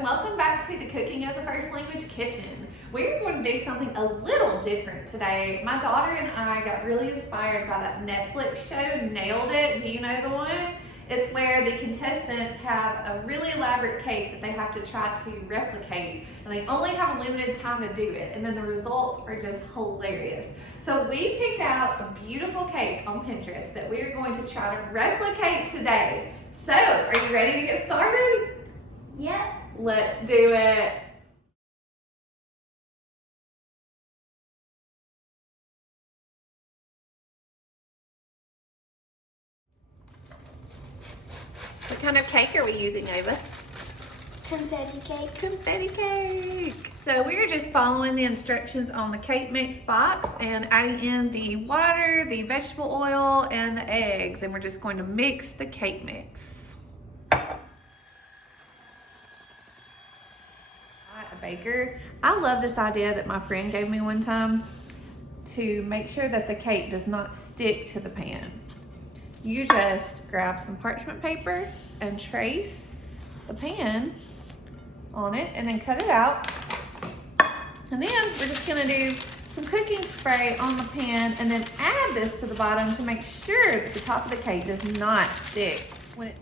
and welcome back to the Cooking as a First Language Kitchen. We're going to do something a little different today. My daughter and I got really inspired by that Netflix show, Nailed It. Do you know the one? It's where the contestants have a really elaborate cake that they have to try to replicate, and they only have a limited time to do it, and then the results are just hilarious. So we picked out a beautiful cake on Pinterest that we're going to try to replicate today. So, are you ready to get started? Yep. Let's do it. What kind of cake are we using, Ava? Confetti cake. Confetti cake. So we're just following the instructions on the cake mix box and adding in the water, the vegetable oil, and the eggs. And we're just going to mix the cake mix. A baker. I love this idea that my friend gave me one time to make sure that the cake does not stick to the pan. You just grab some parchment paper and trace the pan on it and then cut it out. And then we're just gonna do some cooking spray on the pan and then add this to the bottom to make sure that the top of the cake does not stick when it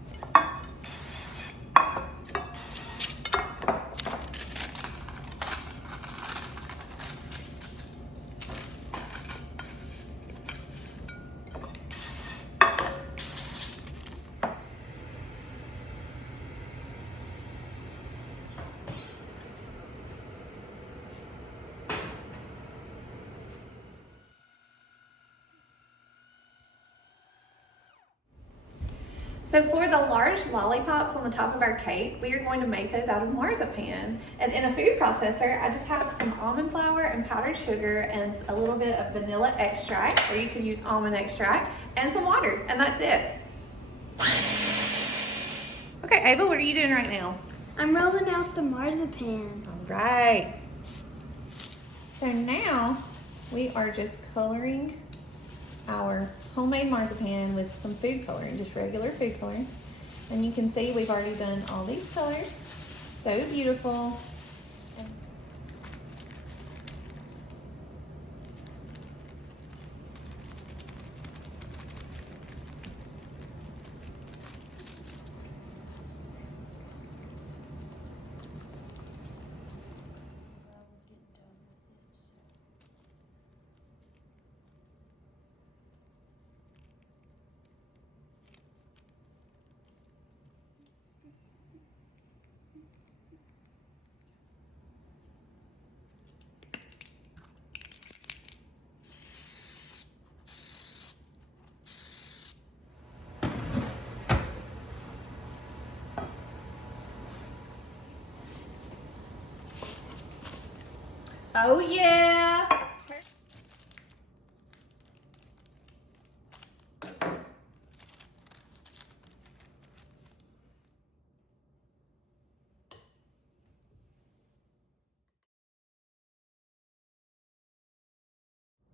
So for the large lollipops on the top of our cake, we are going to make those out of marzipan. And in a food processor, I just have some almond flour and powdered sugar and a little bit of vanilla extract, or you can use almond extract, and some water, and that's it. Okay, Ava, what are you doing right now? I'm rolling out the marzipan. All right. So now we are just coloring our homemade marzipan with some food coloring, just regular food coloring. And you can see we've already done all these colors. So beautiful. Oh yeah!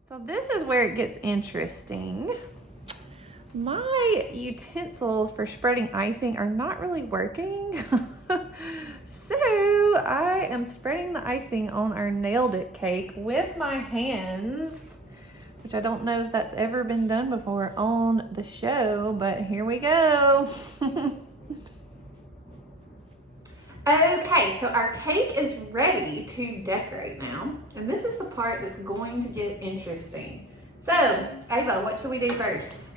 So this is where it gets interesting. My utensils for spreading icing are not really working. So I am spreading the icing on our Nailed It cake with my hands, which I don't know if that's ever been done before on the show, but here we go. Okay, so our cake is ready to decorate now, and this is the part that's going to get interesting. So, Ava, what should we do first?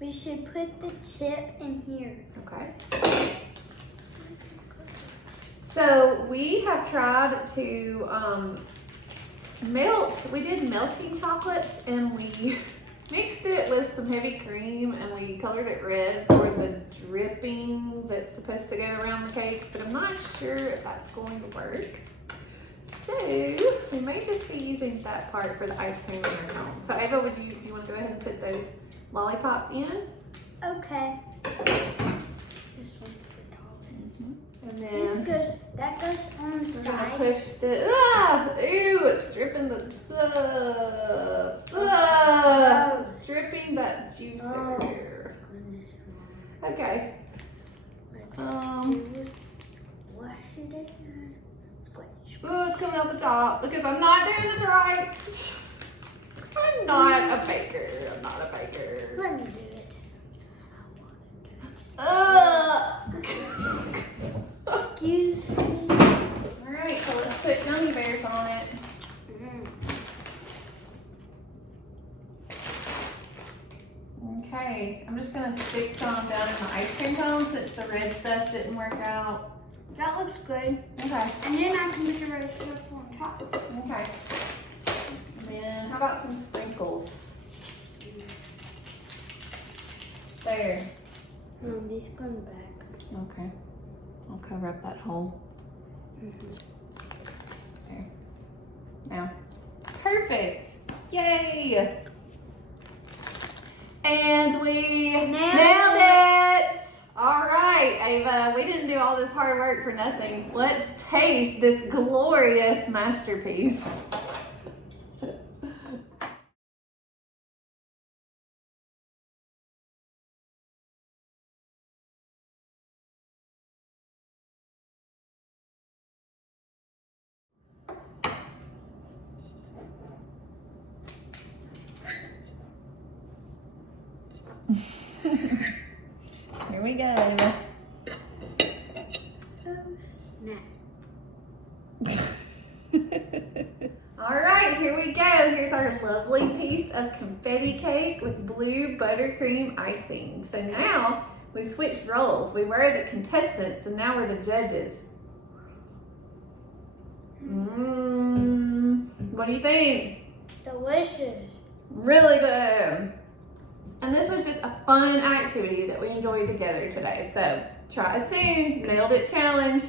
We should put the tip in here. Okay. So we have tried to we did melting chocolates and we mixed it with some heavy cream and we colored it red for the dripping that's supposed to go around the cake, but I'm not sure if that's going to work. So we may just be using that part for the ice cream in our cone. So Ava, do you want to go ahead and put those lollipops in? Okay. This one's the tallest. And then that goes on the side. Push the ew, it's dripping it's dripping that juice there. Goodness. Okay. Let's do it. What coming out the top because I'm not doing this right. I'm not a baker. I'm not a baker. Let me do it. Excuse me. Alright, so let's put gummy bears on it. Okay, I'm just gonna stick some down in the ice cream cone since the red stuff didn't work out. That looks good. Okay. And then I can put the red stuff on top. Okay. And then how about some sprinkles? There. These go in the back. Okay. I'll cover up that hole. There. Now. Perfect. Yay! And we nailed it! All right, Ava, we didn't do all this hard work for nothing. Let's taste this glorious masterpiece. Here we go. All right, here we go. Here's our lovely piece of confetti cake with blue buttercream icing. So now we switched roles. We were the contestants and now we're the judges. What do you think? Delicious. Really good. And this was just a fun activity that we enjoyed together today. So try it soon. Nailed it challenge.